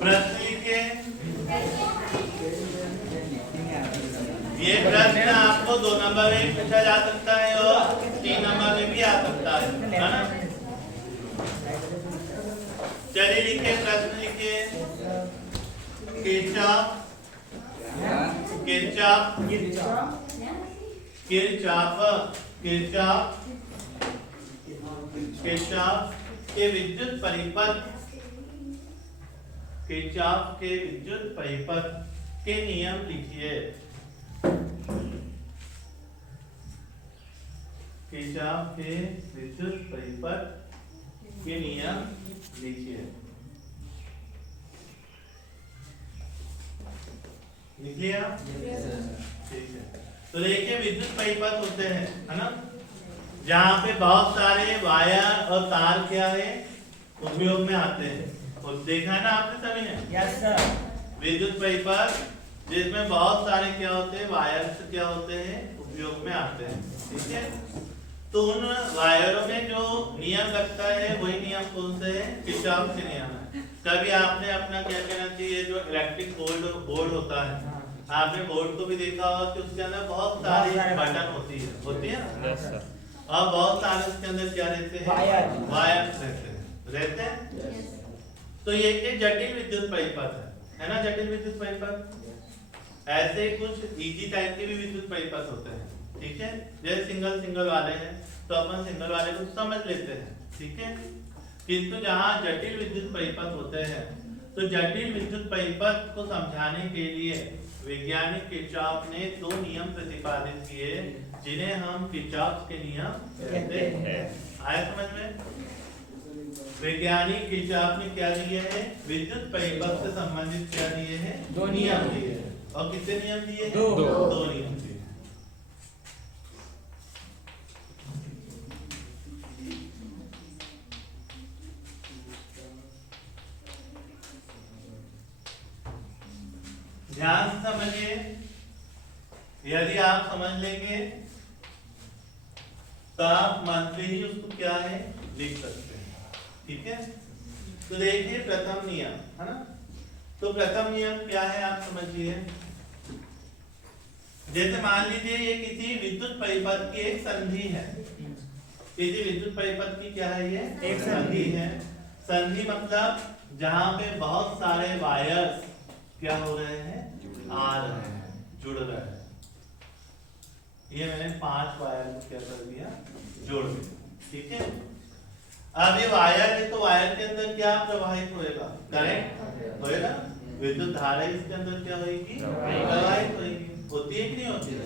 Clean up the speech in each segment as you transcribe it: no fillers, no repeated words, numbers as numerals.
प्रश्न लिखिए। ये प्रश्न आपको 2 नंबर में पूछा जा सकता है और 3 नंबर में भी आ सकता है ना। चलिए लिखिए, प्रश्न लिखिए। किरचॉफ के विद्युत परिपथ के नियम लिखिए। किरचॉफ के विद्युत परिपथ के नियम लिखिए। लिख लिया? ठीक है। तो देखिए, विद्युत परिपथ होते हैं, है ना, जहाँ पे बहुत सारे वायर और तार क्या है, उपयोग में आते हैं। और देखा है ना आपने सभी ने? Yes sir. विद्युत परिपथ जिसमें बहुत सारे क्या होते हैं, वायर्स क्या होते हैं, उपयोग में आते हैं। ठीक है। तो उन वायरों में जो नियम लगता है वही नियम कौन से है? किरचॉफ के नियम है। कभी आपने अपना क्या कहना चाहिए, जो इलेक्ट्रिक बोर्ड होता है, आपने बोर्ड को भी देखा होगा कि उसके अंदर बहुत सारी बटन होती है और बहुत सारे उसके अंदर क्या रहते हैं? वायर रहते हैं। तो ये एक जटिल विद्युत परिपथ है ना, जटिल विद्युत परिपथ। ऐसे कुछ इजी टाइप के भी विद्युत परिपथ होते हैं। ठीक है। जैसे सिंगल वाले हैं तो अपन सिंगल वाले को समझ लेते हैं। ठीक है। किंतु जहाँ जटिल विद्युत परिपथ होते हैं, तो जटिल विद्युत परिपथ को समझाने के लिए वैज्ञानिक किरचॉफ ने 2 नियम प्रतिपादित किए, जिन्हें हम किरचॉफ के नियम कहते हैं। आया समझ में? वैज्ञानिक किरचॉफ ने क्या दिए हैं? विद्युत परिपथ से संबंधित क्या दिए हैं? 2 नियम दिए हैं। और कितने नियम दिए हैं? 2 नियम दिए। ध्यान से समझिए। यदि आप समझ लेंगे तो आप मन से ही उसको क्या है, लिख सकते हैं। ठीक है। तो देखिए, प्रथम नियम है ना। तो प्रथम नियम क्या है, आप समझिए। जैसे मान लीजिए ये किसी विद्युत परिपथ की एक संधि है। किसी विद्युत परिपथ की क्या है, ये एक संधि है। संधि मतलब जहां पे बहुत सारे वायर्स क्या हो रहे हैं, आ रहे हैं, जुड़ रहे हैं। ये मैंने 5 वायर को क्या कर दिया, जोड़ दिया। ठीक है। अब ये वायर है तो वायर के अंदर क्या प्रवाहित होएगा? करंट होएगा। विद्युत धारा इसके अंदर क्या होगी? प्रवाहित होगी। होती है कि नहीं होती है?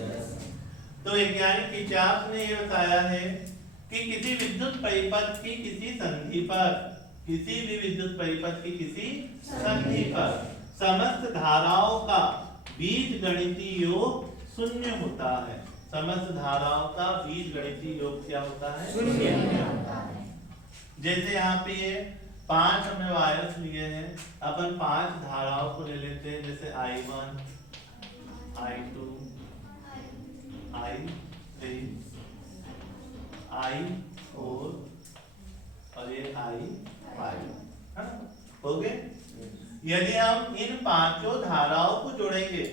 तो वैज्ञानिक किरचॉफ ने ये बताया है कि किसी विद्युत परिपथ की किसी संधि पर, किसी भी विद्युत परिपथ की किसी संधि पर समस्त धाराओं का बीजगणितीय योग 0 होता है। समस्त धाराओं का बीजगणितीय योग क्या होता है? 0 होता है। जैसे यहाँ पे ये 5 हमने वायर्स लिए हैं, अपन 5 धाराओं को ले लेते हैं। जैसे I1, I2, I3, I4 और ये I5 है ना, हो गए। यदि हम इन 5 धाराओं को जोड़ेंगे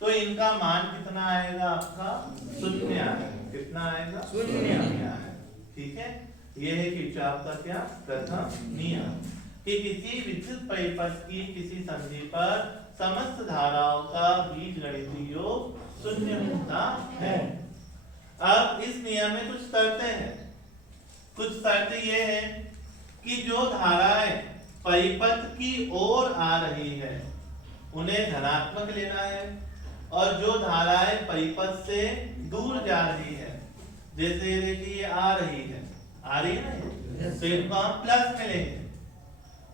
तो इनका मान कितना आएगा? आपका 0 आएगा। कितना आएगा? 0 आएगा। ठीक है। यह है किरचॉफ का क्या? प्रथम नियम कि किसी विद्युत परिपथ की किसी संधि पर समस्त धाराओं का बीजगणितीय योग 0 होता है। अब इस नियम में कुछ शर्तें हैं। कुछ शर्तें ये है कि जो धाराएं परिपथ की ओर आ रही है उन्हें धनात्मक लेना है, और जो धाराएं परिपथ से दूर जा रही है, जैसे ये देखिए ये आ रही है ना, तो इनको हम प्लस में लेंगे।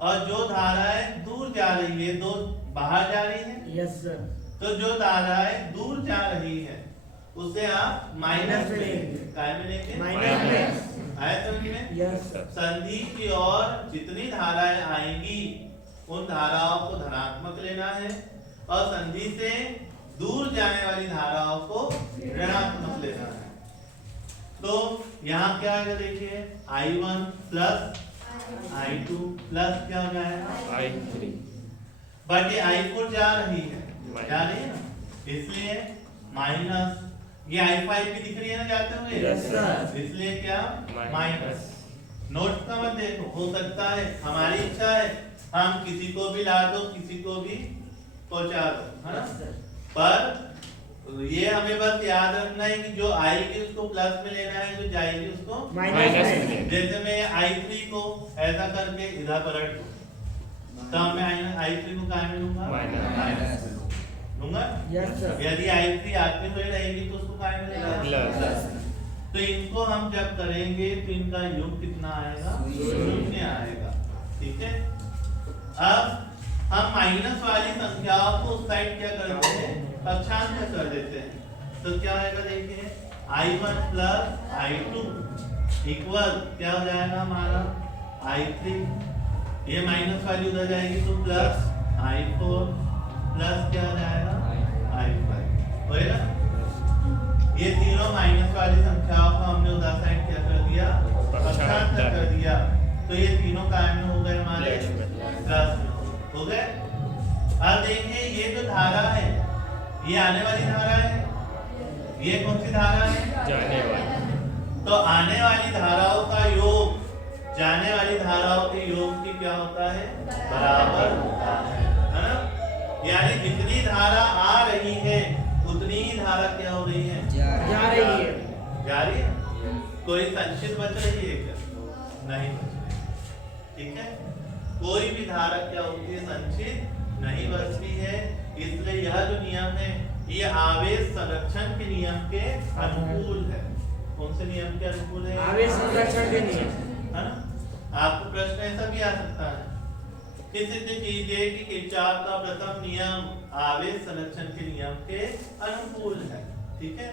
और जो धाराएं दूर जा रही है, दो बाहर जा रही है, यस सर, तो जो धाराएं दूर जा रही है उसे आप माइनस में लेंगे। काय में लेंगे? माइनस में। आया समझ में? यस। संधि की ओर जितनी धाराएं आएंगी उन धाराओं को धनात्मक लेना है, और संधि से दूर जाने वाली धाराओं को ऋणात्मक लेना है। तो यहाँ क्या आएगा देखिए, I1 प्लस I2 प्लस क्या हो जाएगा? I3। बट ये I4 जा रही है ना, इसलिए माइनस, ये I5 भी दिख रही है ना जाते हुए, यस सर, इसलिए क्या माइनस। नोट का मत देखो, हो सकता है हमारी इच्छा है हम किसी को भी ला दो, किसी को भी पहुंचा दो, है ना, पर ये हमें बस याद रखना है कि जो आएगी उसको प्लस में लेना है, जो जाएगी उसको माइनस में। जैसे मैं I3 को ऐसा करके इधर पलट दूं, तब मैं I3 को कहाँ में लूंगा, माइनस लूंगा। यस सर, यदि I3 आती हुई रहेगी तो उसको कहाँ में लेगा, प्लस। तो इनको हम जब करेंगे तो इनका योग कितना आएगा, शून्य आएगा, ठीक है। अब हम माइनस वाली संख्याओं को उस साइड क्या करते हैं, अक्षांश कर देते हैं, तो क्या आएगा देखिए, I1 प्लस I2 इक्वल क्या हो जाएगा हमारा I3, ये माइनस वाली उधर जाएगी तो प्लस I4 प्लस क्या हो जाएगा I5, होएगा। ये तीनों माइनस वाली संख्याओं को हमने उधर साइड क्या कर दिया, अक्षांश कर दिया, तो ये तीनों काय में हो गए हमारे, प्लस में हो गए। अब देखिए ये जो धारा है ये आने वाली धारा है, ये कौन सी धारा है, जाने वाली। तो आने वाली धाराओं का योग जाने वाली धाराओं के योग की क्या होता है, बराबर होता है ना। यानी जितनी धारा आ रही है उतनी ही धारा क्या हो रही है, जा रही है, जा रही है। कोई संचित बच रही है क्या, नहीं बच रही, ठीक है। कोई भी धारा क्या होती है, संचित नहीं बचती है। इसलिए यह जो नियम है ये आवेश संरक्षण के नियम के अनुकूल है। कौन से नियम के अनुकूल है, आवेश संरक्षण के नियम, है ना। आपको प्रश्न ऐसा भी आ सकता है कि सिद्ध कीजिए कि किरचॉफ का प्रथम नियम आवेश संरक्षण के नियम के अनुकूल है, ठीक है।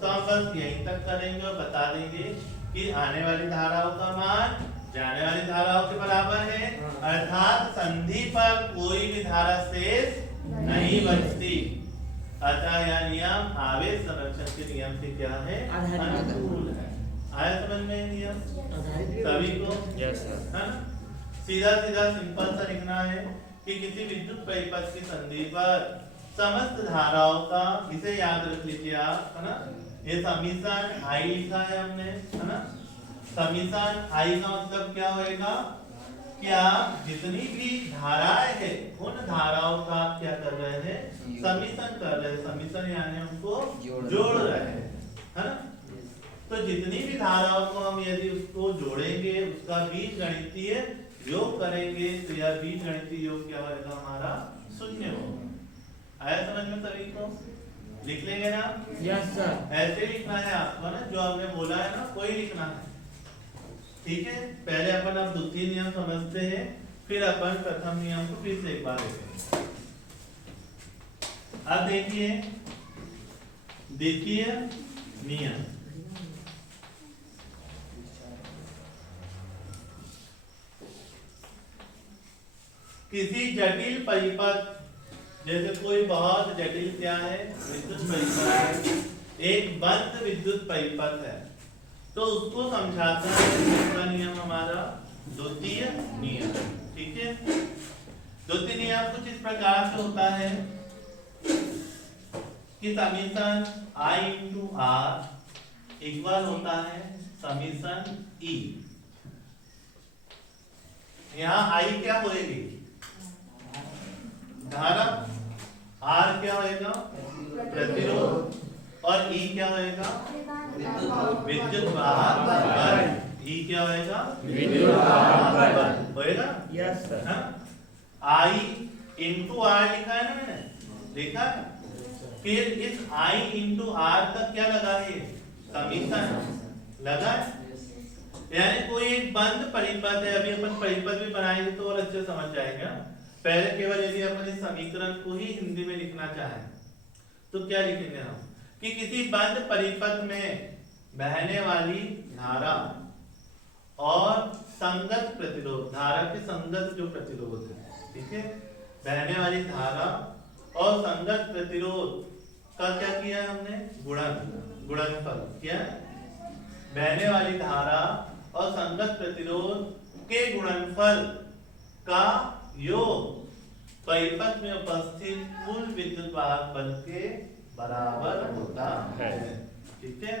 तो हम बस यहीं तक करेंगे और बता देंगे कि आने वाली धाराओं का मान जाने वाली धाराओं के बराबर है, अर्थात संधि पर कोई भी धारा शेष नहीं बचती। अतः यह नियम आवेश संरक्षण के नियम से क्या है, अनुकूल है। आया समझ में नियम सभी को, यस सर, है ना। सीधा सीधा सिंपल सा लिखना है कि किसी विद्युत परिपथ की संधि पर समस्त धाराओं का, इसे याद रख लीजिए आप, है ना। ये समीकरण I लिखा है हमने, है ना। समीकरण I का मतलब क्या होएगा, क्या जितनी भी धाराएं हैं उन धाराओं का आप क्या कर रहे हैं, समीकरण कर रहे हैं। समीकरण यानी उनको जोड़ रहे हैं, है ना। तो जितनी भी धाराओं को हम यदि उसको जोड़ेंगे, उसका बीजगणितीय योग करेंगे, तो यह बीजगणितीय योग क्या होगा, हमारा शून्य होगा। आया समझ में सभी को, लिख लेंगे ना, यस सर, ऐसे लिखना है आपको ना, जो हमने बोला है ना कोई लिखना है, ठीक है। पहले अपन अब द्वितीय नियम समझते हैं, फिर अपन प्रथम नियम को फिर से एक बार देखेंगे। अब देखिए द्वितीय नियम, किसी जटिल परिपथ, जैसे कोई बहुत जटिल क्या है, विद्युत परिपथ है, एक बंद विद्युत परिपथ है, तो उसको समझाता है दूसरा नियम हमारा द्वितीय नियम, ठीक है। द्वितीय नियम कुछ इस प्रकार से होता है कि समीकरण I into R इक्वल होता है समीकरण E। यहाँ I क्या होएगी, धारा, R क्या होएगा, प्रतिरोध, और E क्या होएगा, विद्युत वाहक बल। E क्या होएगा, विद्युत वाहक बल होएगा, yes sir. I into R लिखा है ना मैंने, लिखा है। फिर इस I into R तक क्या लगा है, समीकरण लगा है। यानी कोई एक बंद परिपथ है, अभी अपन परिपथ भी बनाएंगे तो और अच्छे समझ जाएगा। पहले केवल यदि अपन इस समीकरण को ही हिंदी में लिखना चाहें तो क्या लिखेंगे हम, कि किसी बंद परिपथ में बहने वाली धारा और संगत प्रतिरोध, धारा के संगत जो प्रतिरोध है, ठीक है, बहने वाली धारा और संगत प्रतिरोध का क्या किया हमने, गुणनफल किया। बहने वाली धारा और संगत प्रतिरोध के गुणनफल का योग परिपथ में उपस्थित कुल विद्युत वाहक बल के बराबर होता है। ठीक है,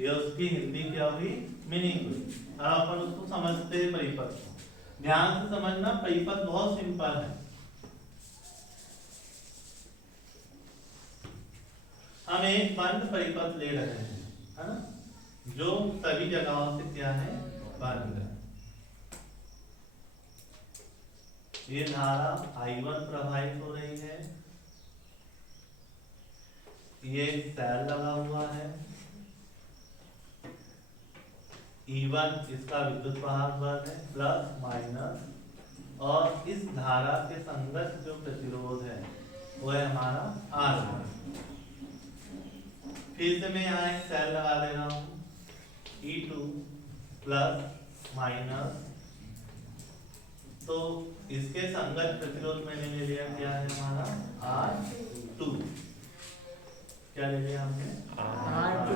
ये उसकी हिंदी क्या हुई, मीनिंग हुई। अब अपन उसको समझते हैं परिपथ को। ध्यान से समझना, परिपथ बहुत सिंपल है। हम एक बंद परिपथ ले रहे हैं, है ना, जो सभी जगहों से क्या है, बंद है। ये धारा I1 प्रवाहित हो रही है, ये सेल लगा हुआ है, E1 इसका विद्युत वाहक बल है, प्लस माइनस, और इस धारा के संगत जो प्रतिरोध है वो है हमारा R1। फिर से मैं यहाँ एक सेल लगा दे रहा हूँ, E2 प्लस माइनस, तो इसके संगत प्रतिरोध मैंने ले लिया, क्या है हमारा R2। क्या ले लिया हमने, R2।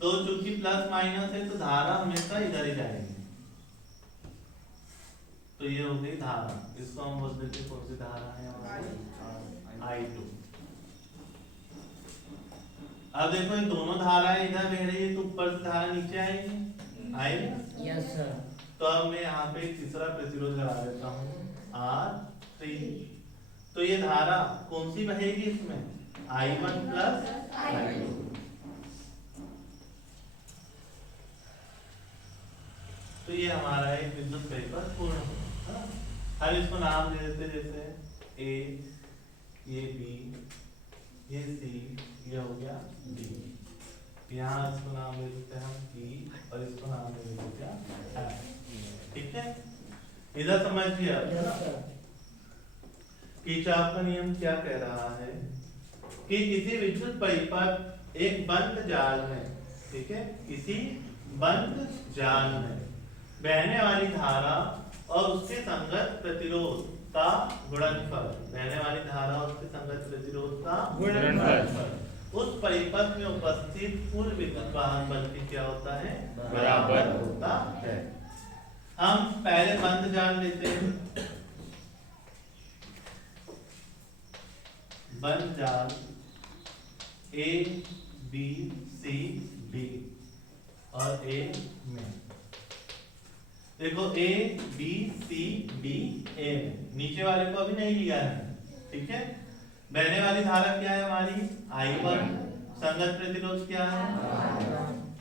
तो चूंकि प्लस माइनस है तो धारा हमेशा इधर ही जाएगी, तो ये हो गई धारा। इसको हम बोल देते कौन सी धारा है हमारी, I2। अब देखो ये दोनों धाराएं इधर बह रही है, तो ऊपर से धारा नीचे आएगी, यस सर। तो अब मैं यहाँ पे एक तीसरा प्रतिरोध लगा देता हूँ, R3। तो ये धारा कौन सी बहेगी इसमें, I1 प्लस I2। तो ये हमारा एक विद्युत परिपथ पूर्ण हुआ। हम इसको नाम दे देते, जैसे A, ये B, ये C, ये हो गया D। यहाँ इसको नाम दे देते हैं हम E, और इसको नाम दे देते हैं F। ठीक है, इधर समझिए किरचॉफ का नियम क्या कह रहा है कि किसी विद्युत परिपथ एक बंद जाल में, ठीक है, किसी बंद जाल में बहने वाली धारा और उसके संगत प्रतिरोध का गुणनफल, बहने वाली धारा और उसके संगत प्रतिरोध का गुणनफल उस परिपथ में उपस्थित कुल विद्युत वाहक बल की क्या होता है, बराबर होता है। हम पहले बंद जाल लेते हैं, बंद जाल A B C D और A में देखो A B C D A, नीचे वाले को अभी नहीं लिया है। ठीक है, बहने वाली धारा क्या है हमारी, I1, संगत प्रतिरोध क्या है,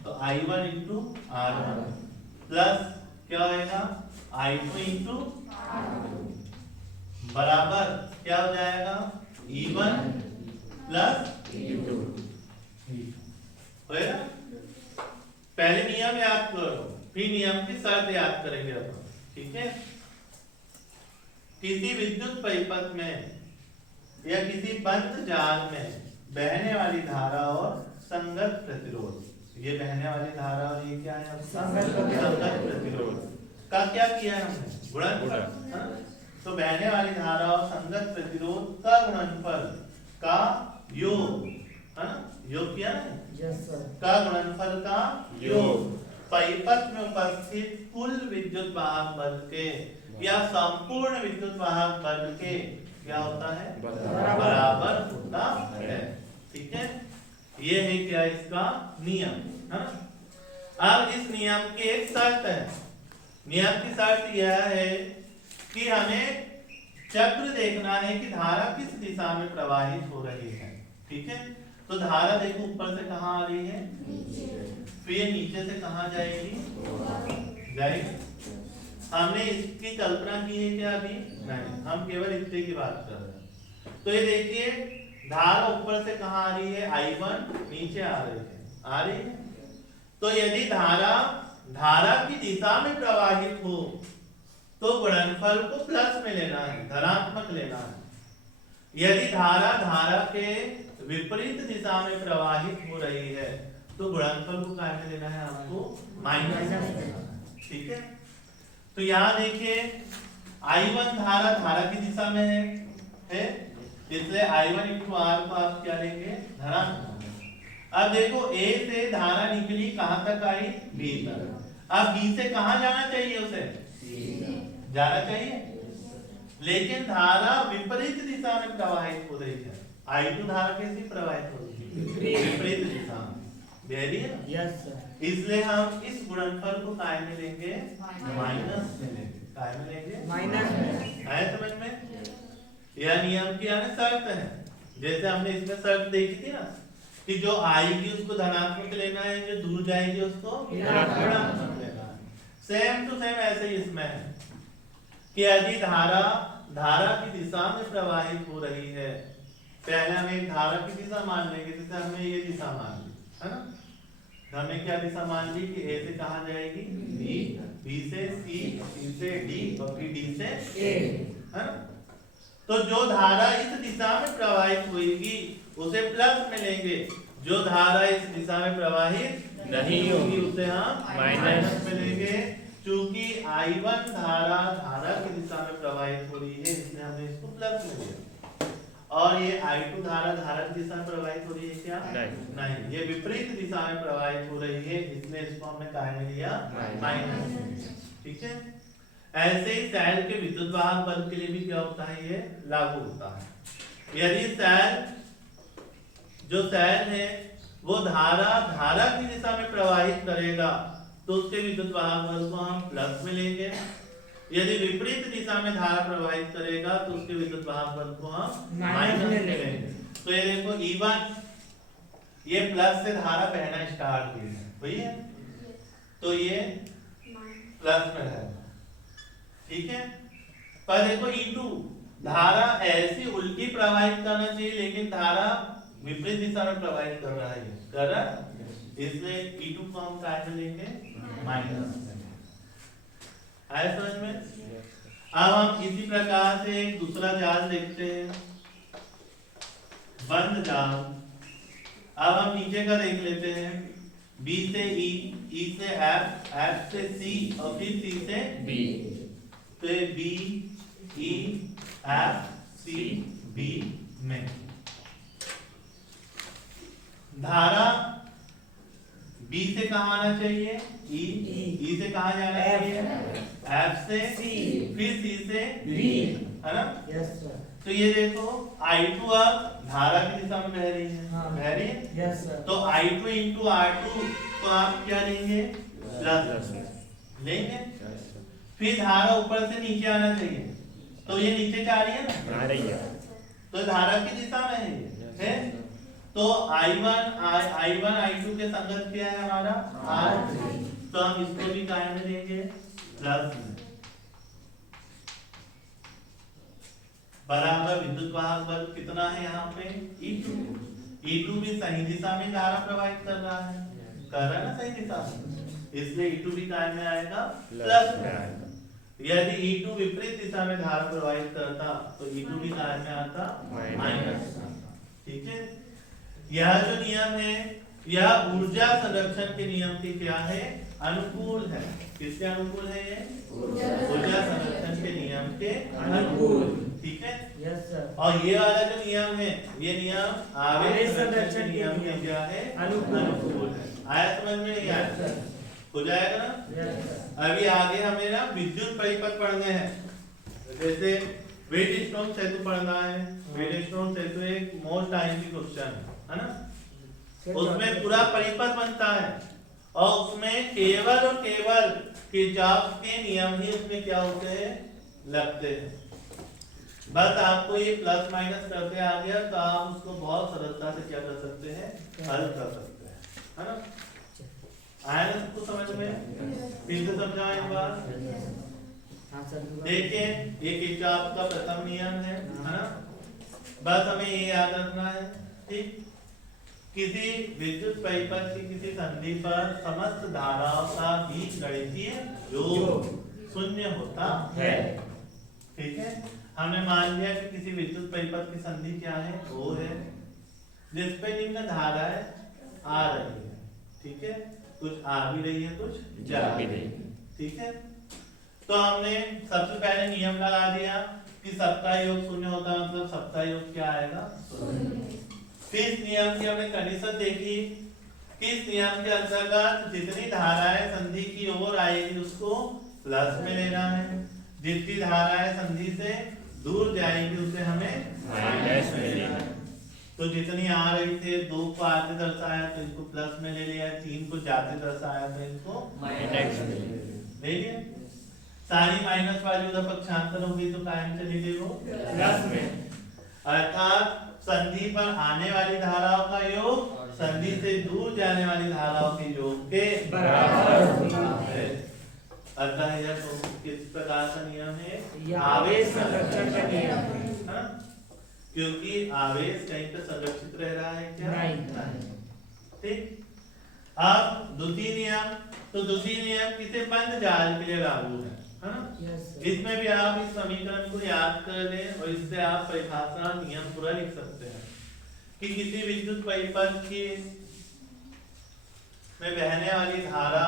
तो I1 इंटू R1 प्लस क्या होगा, I2 इंटू बराबर क्या हो जाएगा, E1 प्लस E2 होगा। पहले नियम याद करो, फिर नियम की शर्त याद करेंगे अपन। ठीक है, किसी विद्युत परिपथ में या किसी बंद जाल में बहने वाली धारा और संगत प्रतिरोध, ये बहने वाली धारा और ये क्या है, संगत प्रतिरोध का क्या किया है हमने, गुणनफल। तो बहने वाली धारा और संगत प्रतिरोध का गुणनफल का योग, है ना, योग किया है, का गुणनफल का योग परिपथ में उपस्थित कुल विद्युत वाहक बल के या संपूर्ण विद्युत वाहक बल के क्या होता है, बराबर होता है। ठीक है, ये है क्या इसका नियम, है ना। अब इस नियम की एक शर्त है, नियम की शर्त यह है कि हमें चक्र देखना है कि धारा किस दिशा में प्रवाहित हो रही है। ठीक है, तो धारा देखो ऊपर से कहाँ आ रही है, फिर नीचे से कहाँ जाएगी। हमने इसकी कल्पना की है क्या अभी नहीं, हम केवल इतने की बात कर रहे हैं। तो ये देखिए धारा ऊपर से कहाँ आ रही है, I1 नीचे आ रही है, तो यदि धारा की दिशा में प्रवाहित हो तो गुणनफल को प्लस में लेना है, धनात्मक लेना है। यदि धारा के विपरीत दिशा में प्रवाहित हो रही है तो गुणनफल को क्या में लेना है, आपको माइनस में लेना है। ठीक है, तो यहाँ देखिए I1 धारा की दिशा में है, इसलिए I1 इंटू R को आप क्या लेंगे, धनात्मक। अब देखो A से धारा निकली कहां तक आई, B तक। अब B से कहां जाना चाहिए, उसे जाना चाहिए, लेकिन धारा विपरीत दिशा में प्रवाहित हो रही है। I2 धारा कैसी प्रवाहित हो रही है? विपरीत दिशा में। वेरी है ना? Yes sir. इसलिए हम इस गुणनफल को काय में लेंगे? माइनस में लेंगे। काय में लेंगे? माइनस में। आया समझ में? यह नियम की यानी शर्त है। जैसे हमने इसमें शर्त देखी थी ना कि जो आएगी उसको धनात्मक लेना है, जो दूर जाएगी उसको ऋणात्मक लेना है। सेम टू सेम ऐसे ही इसमें है कि यदि धारा की दिशा में प्रवाहित हो रही है, पहले हम एक धारा की दिशा मान लेंगे। जैसे हमने ये दिशा मान ली है ना, हमने क्या दिशा मान ली कि ए से कहाँ जाएगी? बी, बी से सी, सी से डी और फिर डी से ए, है ना? तो जो धारा इस दिशा में प्रवाहित होगी उसे प्लस में लेंगे, जो धारा इस दिशा में प्रवाहित नहीं होगी उसे हम माइनस में लेंगे। क्योंकि I1 धारा की दिशा में प्रवाहित हो रही है, इसलिए हमने इसको प्लस में लिया। और ये I2 धारा की दिशा में प्रवाहित हो रही है क्या? नहीं, ये विपरीत दिशा में प्रवाहित हो रही है, इसलिए इसको हमने काय में लिया? माइनस में। ठीक है। ऐसे ही सेल के विद्युत वाहक बल के लिए भी क्या होता है? ये लागू होता है। यदि जो सेल है वो धारा की दिशा में प्रवाहित करेगा तो उसके विद्युत वाहक बल को हम प्लस में लेंगे। यदि विपरीत दिशा में धारा प्रवाहित करेगा तो उसके विद्युत वाहक बल को हम माइनस में लेंगे। तो ये देखो E1 ये प्लस से धारा बहना स्टार्ट हुई है, वही है, तो ये प्लस में रहेगा। ठीक है। पर देखो E2 धारा ऐसी उल्टी प्रवाहित करना चाहिए, लेकिन धारा विपरीत दिशा में प्रवाहित कर रहा है, कर रहा है, इसलिए E2 को हम काय में लेंगे? माइनस में। आया समझ में? अब हम इसी प्रकार से एक दूसरा जाल देखते हैं, बंद जाल। अब हम नीचे का देख लेते हैं, B से E, E से F, F से C और फिर C से B। तो B, E, F, C, B में धारा B से कहाँ आना चाहिए? E से कहाँ जाना चाहिए? F से C, फिर C से B, है ना? Yes sir. तो ये देखो I2 अब धारा की दिशा में बह रही है, बह रही है? Yes sir. तो I2 into R2 को आप क्या लेंगे? प्लस लेंगे। फिर धारा ऊपर से नीचे आना चाहिए, तो ये नीचे जा रही है ना? आ रही है। तो धारा की दिशा में है ये, है? तो I1 I2 के संगत क्या है हमारा? R3। तो हम इसको भी काय में लेंगे? प्लस में। बराबर विद्युत वाहक बल कितना है यहाँ पे? E2 भी सही दिशा में धारा प्रवाहित कर रहा है, कर रहा है ना सही दिशा में, इसलिए E2 भी काय में आएगा? प्लस में आएगा। यदि E2 विपरीत दिशा में धारा प्रवाहित करता तो E2 भी काय में आता? माइनस। ठीक है। यह जो नियम है यह ऊर्जा संरक्षण के नियम के क्या है? अनुकूल है। किसके अनुकूल है ये? ऊर्जा संरक्षण के नियम के अनुकूल। ठीक है। Yes sir. और ये वाला जो नियम है ये नियम आवेश संरक्षण के नियम के क्या है? अनुकूल है। आया समझ में? नहीं आया? हो जाएगा ना? Yes sir. अभी आगे हमें ना विद्युत परिपथ पढ़ने हैं। जैसे वेटस्टोन सेतु पढ़ना है। वेटस्टोन सेतु एक मोस्ट आईएमपी क्वेश्चन है ना? उसमें पूरा परिपथ बनता है और उसमें केवल और केवल किरचॉफ के नियम ही उसमें क्या होते हैं? लगते हैं। बस आपको ये प्लस माइनस करते आ गया तो आप उसको बहुत सरलता से क्या कर सकते हैं? हल कर सकते हैं, है ना? आया ना सबको समझ में? फिर से समझाओ एक बार। देखिए ये किरचॉफ का प्रथम नियम है ना? बस हमें ये याद रखना है। ठीक। किसी विद्युत परिपथ की किसी संधि पर समस्त धाराओं का बीजगणितीय योग शून्य होता है। ठीक है। हमने मान लिया कि किसी विद्युत परिपथ की संधि क्या है? वो है जिस पे निम्न धाराएं आ रही है। ठीक है। कुछ आ भी रही है, कुछ जा भी रही है। ठीक है। तो हमने सबसे पहले नियम लगा दिया कि सबका योग शून्य होता है, मतलब सबका योग क्या आएगा? फिर इस नियम की हमने कंडीशन देखी कि इस नियम के अंतर्गत जितनी धाराएं संधि की ओर आएगी उसको प्लस में लेना है, जितनी धाराएं संधि से दूर जाएंगे उसे हमें माइनस मिलेगा। तो जितनी आ रही थे 2 को आते दर्शाया तो इसको प्लस में ले लिया, 3 को जाते दर्शाया तो इसको माइनस मिलेगा। ले लिया। सारी माइनस वाली उधर पक्षांतर होगी तो कायम चली गई वो प्लस में। अर्थात संधि पर आने वाली धाराओं का योग संधि से दूर जाने वाली धाराओं के योग के बराबर होगा। है। अतः यह तो किस प्रकार का नियम है? यह आवेश संरक्षण का नियम है। हाँ? क्योंकि आवेश कहीं पे संरक्षित रह रहा है क्या? नहीं। ठीक। अब द्वितीय नियम, तो द्वितीय नियम किसे बंद जाल के लिए लागू है, हाँ? इसमें भी आप इस समीकरण को याद कर लें और इससे आप परिभाषा नियम पूरा लिख सकते हैं कि किसी विद्युत परिपथ की में बहने वाली धारा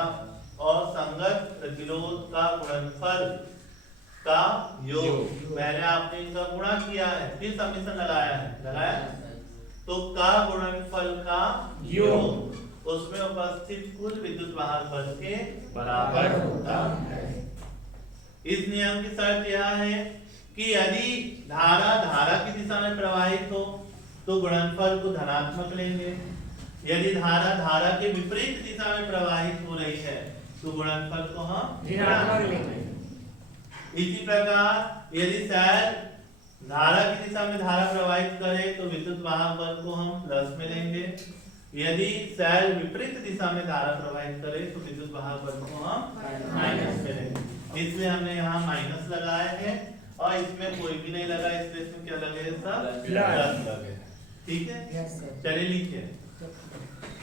और संगत प्रतिरोध का गुणनफल का योग, मैंने आपने इनका गुणा किया है, फिर समीकरण लगाया तो का गुणनफल का योग उसमें उपस्थित कुल विद्युत वाहक बल के बराबर होता है। इस नियम की शर्त यह है कि यदि धारा की दिशा में प्रवाहित हो तो गुणनफल को धनात्मक लेंगे, यदि धारा के विपरीत दिशा में प्रवाहित हो रही है तो गुणनफल को हम ऋणात्मक लेंगे। इसी प्रकार यदि सैल धारा की दिशा में धारा प्रवाहित करे तो विद्युत वाहक बल को हम प्लस में लेंगे, यदि सैल विपरीत दिशा में धारा प्रवाहित करे तो विद्युत वाहक बल को हम माइनस में लेंगे। इसलिए हमने यहाँ माइनस लगाए हैं और इसमें कोई भी नहीं लगा, इसलिए इसमें क्या लगेगा? सब प्लस लगेगा। ठीक है, चलिए लिखिए।